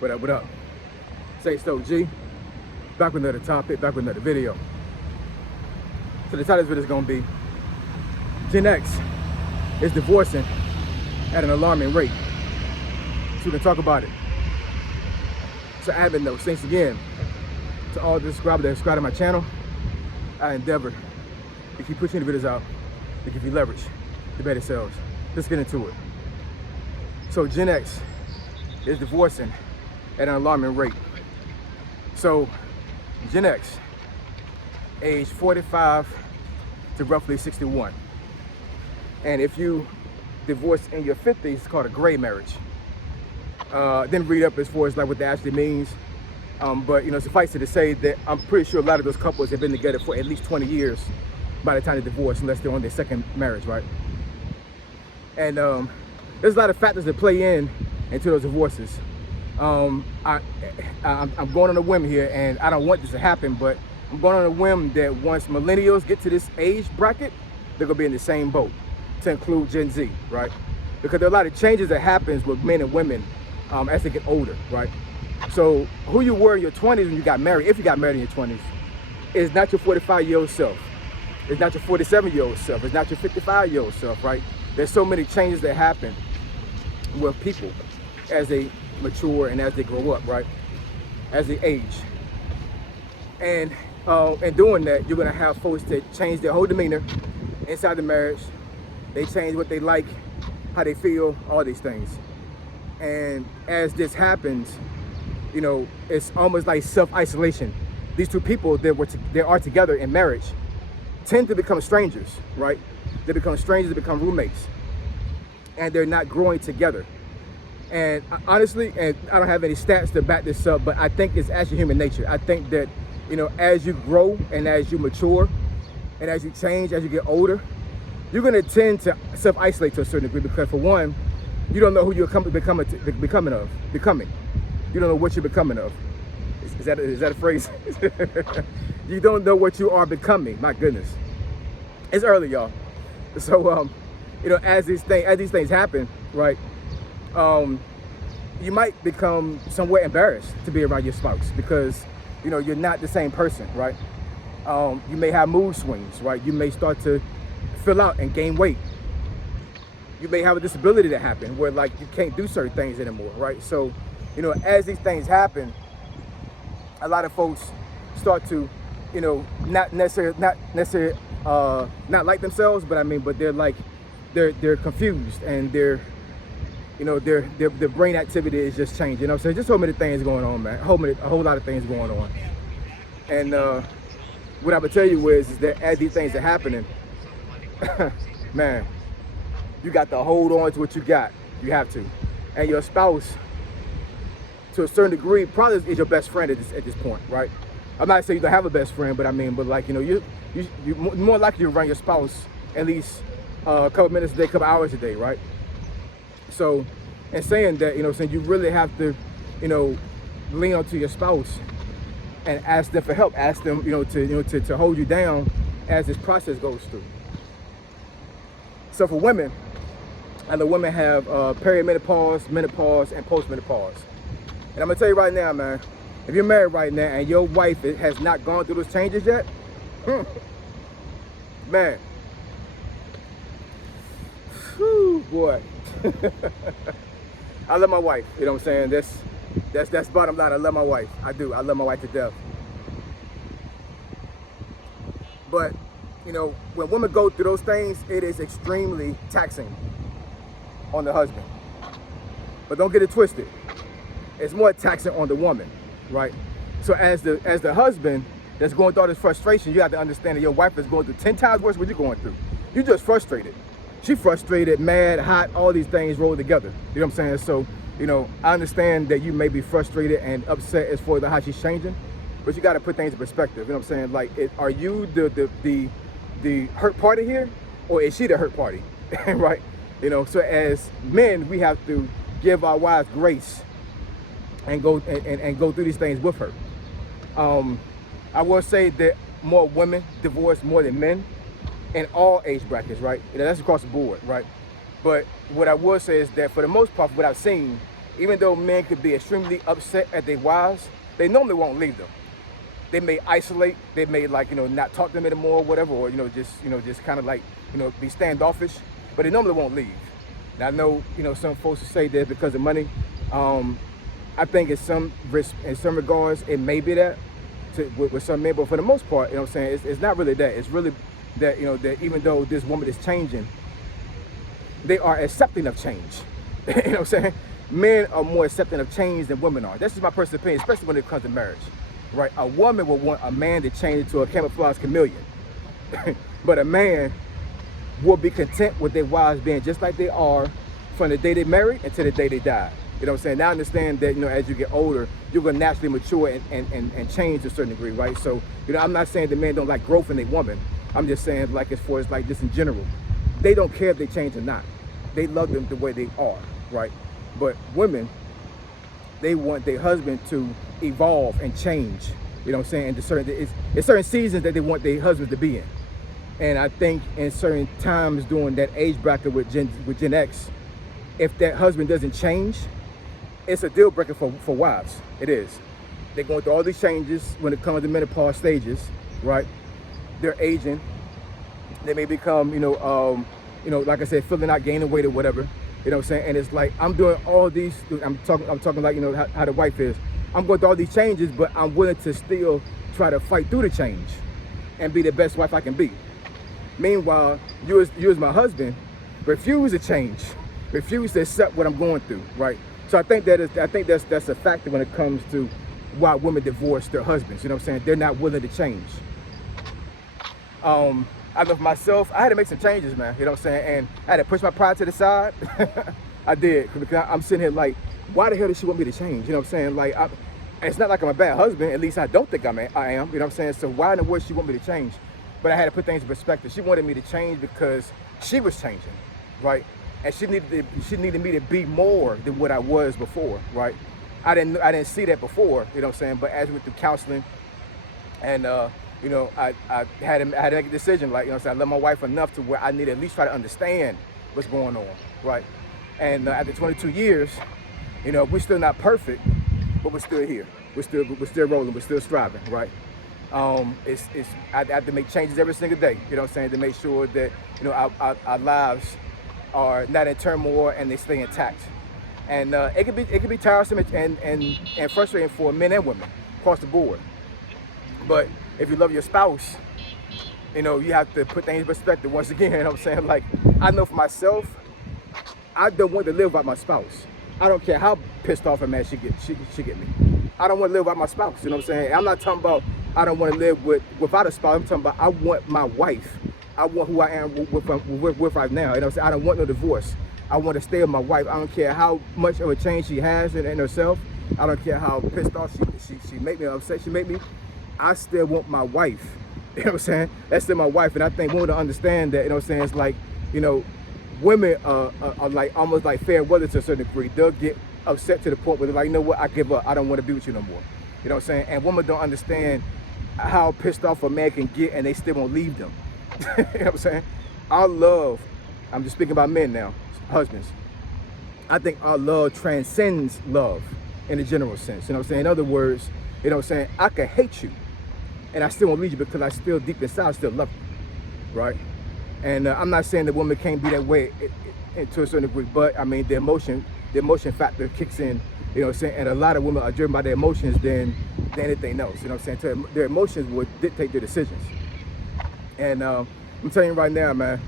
What up, what up? Say so G, back with another topic, back with another video. So the title of this video is gonna be Gen X is divorcing at an alarming rate. So we can talk about it. So admin notes, thanks again to all the subscribers that subscribe to my channel. I endeavor to keep pushing the videos out to give you leverage, the better selves. Let's get into it. So Gen X is divorcing at an alarming rate. So Gen X, age 45 to roughly 61. And if you divorce in your 50s, it's called a gray marriage. Didn't read up as far as like what that actually means. But you know, suffice it to say that I'm pretty sure a lot of those couples have been together for at least 20 years by the time they divorce, unless they're on their second marriage, right? And there's a lot of factors that play into those divorces. I'm going on a whim here, and I don't want this to happen, but I'm going on a whim that once millennials get to this age bracket, they're gonna be in the same boat, to include Gen Z, right? Because there are a lot of changes that happens with men and women as they get older, right? So who you were in your 20s when you got married, if you got married in your 20s, is not your 45-year-old self. It's not your 47-year-old self. It's not your 55-year-old self, right? There's so many changes that happen with people as they mature and as they grow up, right? As they age. And in doing that, you're gonna have folks that change their whole demeanor inside the marriage. They change what they like, how they feel, all these things. And as this happens, you know, it's almost like self-isolation. These two people that are together in marriage tend to become strangers, right? They become strangers, they become roommates, and they're not growing together. And honestly, and I don't have any stats to back this up, but I think it's actually human nature. I think that, you know, as you grow and as you mature and as you change, as you get older, you're gonna tend to self-isolate to a certain degree, because for one, you don't know who you're becoming. You don't know what you're becoming of. Is that a phrase? You don't know what you are becoming. My goodness, it's early, y'all. So you know, as these things happen, right? You might become somewhat embarrassed to be around your spouse, because you know you're not the same person, right? You may have mood swings, right? You may start to fill out and gain weight. You may have a disability that happen where like you can't do certain things anymore, right? So, you know, as these things happen, a lot of folks start to, you know, not necessarily not like themselves, but I mean, but they're confused, and their brain activity is just changing. You know what I'm saying? Just so many things going on, man. A whole lot of things going on. And what I would tell you is that as these things are happening, man, you got to hold on to what you got. You have to. And your spouse, to a certain degree, probably is your best friend at this point, right? I'm not saying you don't have a best friend, but I mean, but like, you know, you're more likely to run your spouse at least a couple minutes a day, a couple hours a day, right? So, in saying that, you know, saying you really have to, you know, lean onto your spouse and ask them for help. Ask them, to hold you down as this process goes through. So for women, I know women have perimenopause, menopause, and postmenopause. And I'm gonna tell you right now, man, if you're married right now and your wife has not gone through those changes yet, man, whew, boy. I love my wife, you know what I'm saying? That's bottom line. I love my wife. I do. I love my wife to death. But, you know, when women go through those things, it is extremely taxing on the husband. But don't get it twisted. It's more taxing on the woman, right? So as the husband that's going through all this frustration, you have to understand that your wife is going through 10 times worse than what you're going through. You're just frustrated. She's frustrated, mad, hot, all these things rolled together. You know what I'm saying? So, you know, I understand that you may be frustrated and upset as far as how she's changing, but you got to put things in perspective. You know what I'm saying? Like, are you the hurt party here, or is she the hurt party? Right? You know, so as men, we have to give our wives grace and go through these things with her. I will say that more women divorce more than men in all age brackets, right? You know, that's across the board, right? But what I will say is that for the most part, what I've seen even though men could be extremely upset at their wives, they normally won't leave them. They may isolate, they may not talk to them anymore or whatever, or just kind of be standoffish, but they normally won't leave. Now I know some folks say that because of money. I think in some regards it may be that with some men, but for the most part, what I'm saying, it's not really that. It's really that that even though this woman is changing, they are accepting of change. What I'm saying? Men are more accepting of change than women are. That's just my personal opinion, especially when it comes to marriage. Right? A woman will want a man to change into a camouflage chameleon. But a man will be content with their wives being just like they are from the day they married until the day they die. You know what I'm saying? Now I understand that, as you get older, you're going to naturally mature and change to a certain degree, right? So, I'm not saying that men don't like growth in a woman. I'm just saying, as far as just in general, they don't care if they change or not. They love them the way they are, right? But women, they want their husband to evolve and change. You know what I'm saying? It's certain seasons that they want their husbands to be in. And I think in certain times during that age bracket with Gen X, if that husband doesn't change, it's a deal breaker for wives. It is. They're going through all these changes when it comes to menopause stages, right? They're aging. They may become, like I said, feeling not gaining weight or whatever. You know what I'm saying? And it's like, I'm doing all these, I'm talking like, how the wife is. I'm going through all these changes, but I'm willing to still try to fight through the change and be the best wife I can be. Meanwhile, you as my husband, refuse to change, refuse to accept what I'm going through, right? So I think that's a factor when it comes to why women divorce their husbands. You know what I'm saying? They're not willing to change. I know for myself, I had to make some changes, man. You know what I'm saying? And I had to push my pride to the side. I did, because I'm sitting here like, why the hell does she want me to change? You know what I'm saying? It's not like I'm a bad husband. At least I don't think I am. You know what I'm saying? So why in the world she want me to change? But I had to put things in perspective. She wanted me to change because she was changing, right? And she needed me to be more than what I was before, right? I didn't see that before, you know what I'm saying? But as we went through counseling, and I had to make a decision, you know what I'm saying? I love my wife enough to where I need to at least try to understand what's going on, right? And after 22 years, we're still not perfect, but we're still here. We're still rolling. We're still striving, right? I have to make changes every single day, you know what I'm saying, to make sure that our lives are not in turmoil and they stay intact. And it can be tiresome and frustrating for men and women across the board. But if you love your spouse, you have to put things in perspective once again. You know what I'm saying? Like, I know for myself, I don't want to live without my spouse. I don't care how pissed off and mad she get me. I don't want to live without my spouse. You know what I'm saying? I'm not talking about I don't want to live without a spouse. I'm talking about I want my wife. I want who I am with right now. You know what I'm saying? I don't want no divorce. I want to stay with my wife. I don't care how much of a change she has in herself. I don't care how pissed off she make me, upset she make me. I still want my wife. You know what I'm saying? That's still my wife. And I think women don't understand that. You know what I'm saying? It's like, women are like almost like fair weather to a certain degree. They'll get upset to the point where they're like, you know what, I give up. I don't want to be with you no more. You know what I'm saying? And women don't understand how pissed off a man can get and they still won't leave them. You know what I'm saying? Our love, I'm just speaking about men now, husbands. I think our love transcends love in a general sense. You know what I'm saying? In other words, you know what I'm saying? I could hate you and I still won't leave you because I still deep inside I still love you, right? And I'm not saying the woman can't be that way to a certain degree, but I mean the emotion factor kicks in, you know what I'm saying? And a lot of women are driven by their emotions than anything else, you know what I'm saying? Their emotions would dictate their decisions. And I'm telling you right now, man,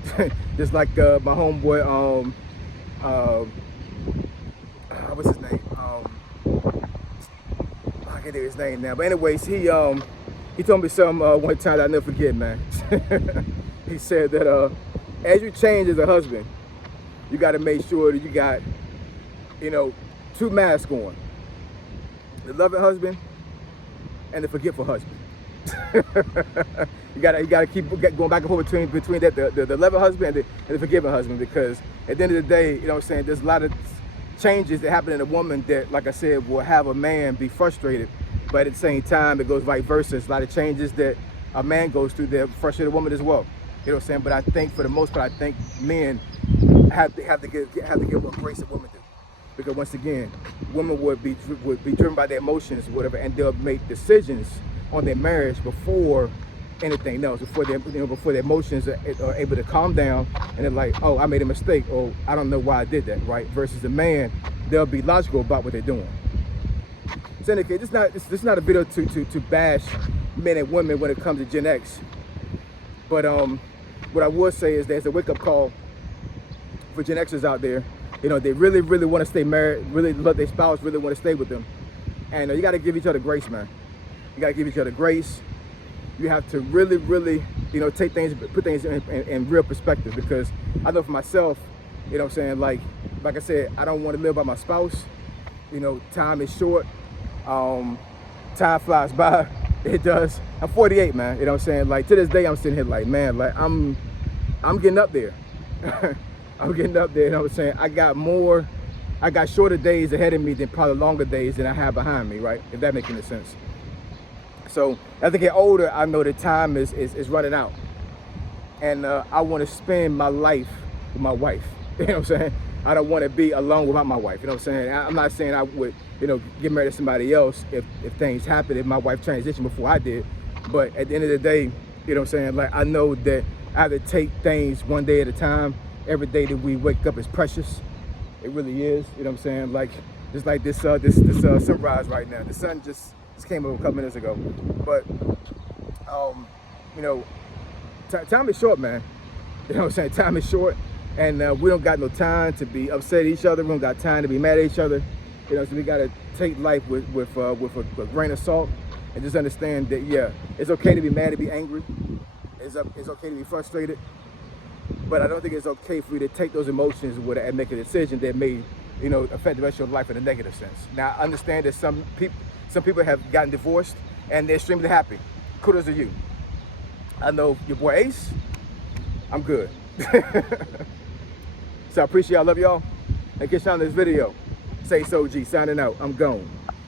just like my homeboy, what's his name? I can't think of his name now. But anyways, he told me something one time that I'll never forget, man. He said that as you change as a husband, you got to make sure that you got, two masks on. The loving husband and the forgetful husband. you gotta keep going back and forth between that the loving husband and the forgiving husband, because at the end of the day, you know what I'm saying, there's a lot of changes that happen in a woman that, like I said, will have a man be frustrated, but at the same time it goes vice versa. There's a lot of changes that a man goes through that frustrate a woman as well. You know what I'm saying? But I think for the most part, I think men have to give what grace a woman do. Because once again, women would be driven by their emotions, whatever, and they'll make decisions on their marriage before anything else, before their emotions are able to calm down, and they're like, oh, I made a mistake, or I don't know why I did that, right? Versus the man, they'll be logical about what they're doing. So in any case, this is not a video to bash men and women when it comes to Gen X. But what I would say is there's a wake-up call for Gen Xers out there. You know, they really, really want to stay married, really love their spouse, really want to stay with them. And you got to give each other grace, man. You got to give each other grace. You have to really, really, you know, put things in real perspective. Because I know for myself, you know what I'm saying, like I said, I don't want to live by my spouse. You know, time is short. Time flies by. It does. I'm 48, man. You know what I'm saying? Like, to this day, I'm sitting here like, man, like I'm getting up there. I'm getting up there, you know what I'm saying? I got shorter days ahead of me than probably longer days than I have behind me, right? If that makes any sense. So as I get older, I know that time is running out. And I want to spend my life with my wife. You know what I'm saying? I don't want to be alone without my wife. You know what I'm saying? I'm not saying I would, you know, get married to somebody else if things happen, if my wife transitioned before I did. But at the end of the day, you know what I'm saying? Like, I know that I have to take things one day at a time. Every day that we wake up is precious. It really is. You know what I'm saying? Like, just like this sunrise right now. The sun just came up a couple minutes ago. But you know, time is short, man. You know what I'm saying? Time is short, and we don't got no time to be upset at each other. We don't got time to be mad at each other. You know, so we gotta take life with a grain of salt, and just understand that, yeah, it's okay to be mad, to be angry. It's okay to be frustrated. But I don't think it's okay for you to take those emotions and make a decision that may, you know, affect the rest of your life in a negative sense. Now, I understand that some people have gotten divorced and they're extremely happy. Kudos to you. I know your boy Ace, I'm good. So I appreciate y'all, love y'all. And catch you on this video. Say so G, signing out, I'm gone.